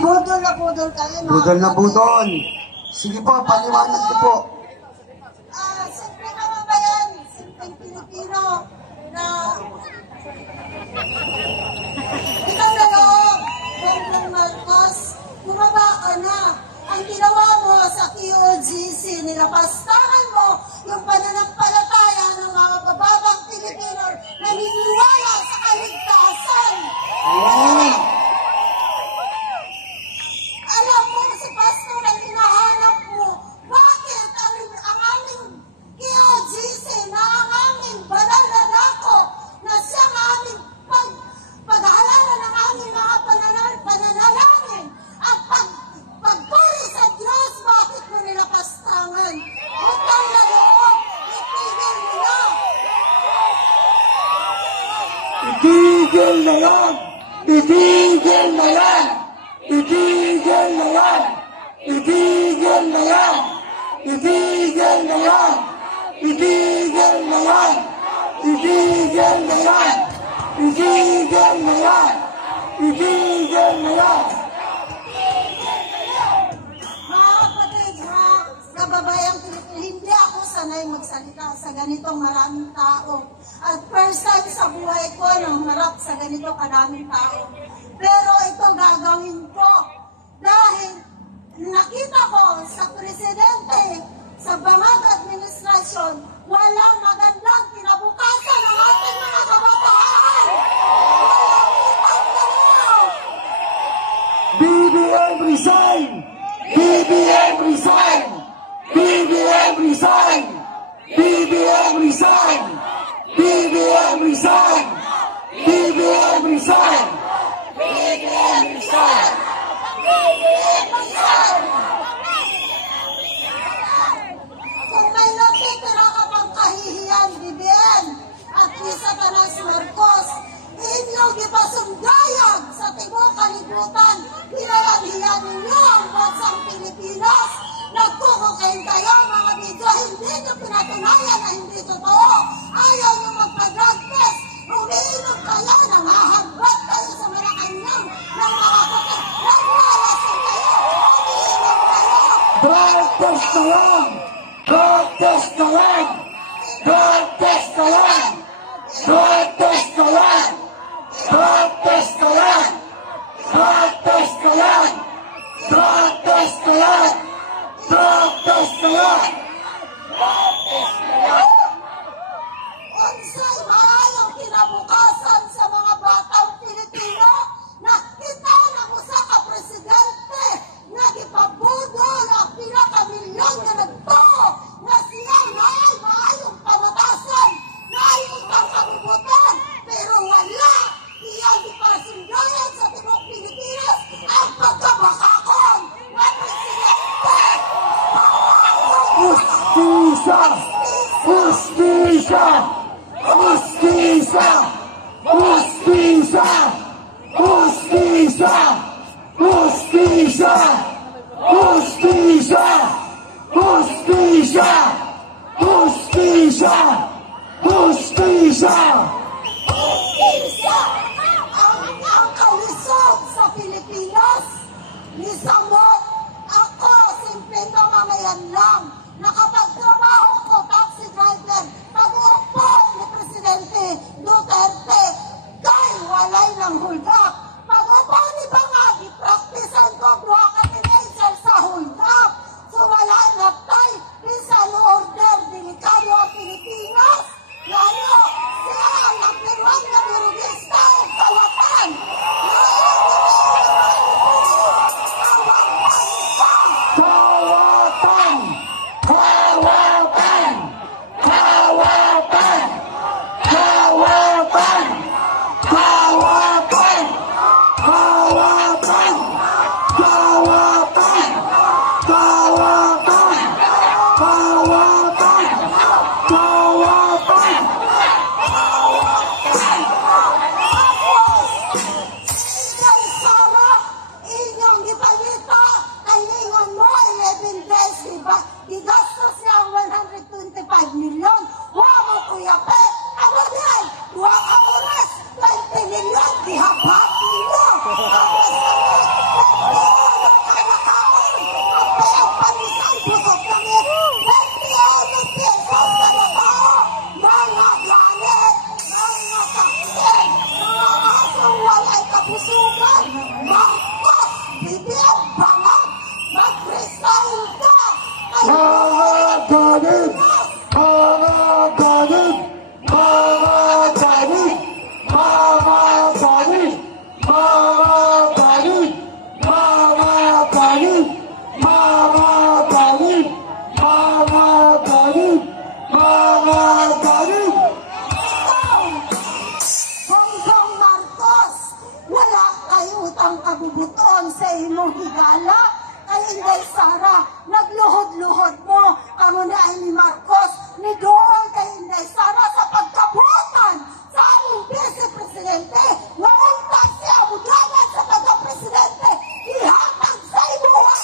Budol na budol kayo. Budol na budol. Sige po, paliwanag ko po. Siyempre kababayan, simpleng Pilipino na ikaw na loob, Bongbong Marcos, bumaba ka na. Ang ginawa mo sa QOGC, nilapastangan mo yung pananampalataya ng mga bababang Pilipino na naniniwala sa kaligtasan. Alam mo, si Pastor ang hinahanap mo. Bakit ang aming QOGC na ang aming banal na dako na siyang aming pag-aalala ng aming mga pananalangin at pagpuri sa Diyos, bakit mo nilapastangan? Utang na loob, itigil mo na. Itigil na yan! Itigil na yan! Itigil na yan! Itigil na yan! Itigil na yan! Itigil na yan! Itigil na yan! Itigil na yan! Itigil na yan! Mga kapatid, mga kababayang Pilipino, hindi ako sanay magsalita sa ganitong maraming tao. At first time sa buhay ko na humarap sa ganito karaming tao. Pero ito gagawin ko dahil nakita ko sa presidente, sa bangag administrasyon, walang magandang kinabukasan ng ating mga kabataan. Walang utang. BBM resign! BBM resign! BBM resign! BBM resign! BBM resign! BBM resign! BBM resign! Kung may natitira ka pang kahihiyan, BBM at Lisa Tanas Marcos, inyong ipasundayag sa tibok kalibutan, pinalanghiyan ninyo ang bansang Pilipinas. Nagkukukain kayo mga video, hindi nyo pinatunayan na hindi totoo. Ayaw nyo magpa-drug test, umiinom kayo, nangahabat kayo sa Malacanang ng mga kapit, nagwalasin kayo, umiinom kayo. Drug test na lang! Drug test na lang! Drug test na lang! Drug test na lang! Drug test na lang! Drug test na lang! Drug test na lang! Drug test na lang! Drug test na lang! Unsay maayong kinabukasan sa mga batang Pilipino na kita ng usa ka presidente na gipabudol ang pinakamilyon na nagto na siyang maayong pamatasan, maayong pangkabubutan, pero wala iyang ipasundayan sa tibok Pilipinas ang pagkabakakon na presidente. Justisya! Justisya! Justisya! Justisya! Justisya! Justisya! Justisya! Justisya! Justisya! Justisya! Justisya! Ang kalisod sa Pilipinas, nisamot ako, simpleng mamamayan lang. Nakapagtrabaho ko, taxi driver, pag-upo ni Presidente Duterte, kay walay ng hulgap. Pag-upo ni Bangag, i-practicean ko, buha ka tinaser sa hulgap. So wala na tayo, bisan order, delikado ang Pilipinas. Lalo, siya ang nagtiruan na birugista o kawatan. Kawatan! Kawatan! Kawatan! Kawatan! Kawatan! Kawatan! Kawatan! Kawatan! Kawatan! Kawatan! Kay Sara, inyong gipalita, kalingon mo 11 days, diba? Igastos niya ang 125 million. Huwag mo kuya pe, ako diyan, 2 oras, 20 million, dihabat ninyo. sa imong higala, kay Inday Sara, nagluhod-luhod mo, kamo ni Amy Marcos, ni doon kay Inday Sara sa pagkabutan sa among vice-presidente, naunta siya mudangan sa pagka-presidente, ihatag sa imuha.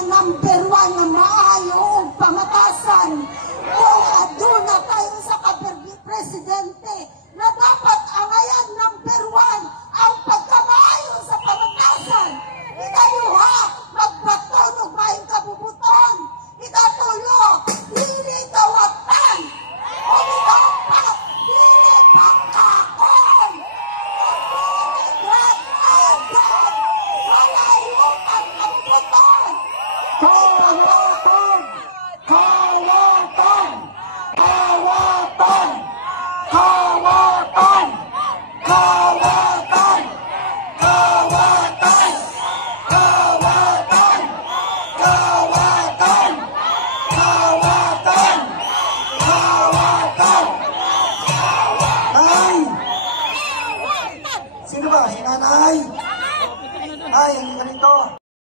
Number 1 na maayo o pamatasan kung aduna tayo sa presidente na dapat ang ayan number 1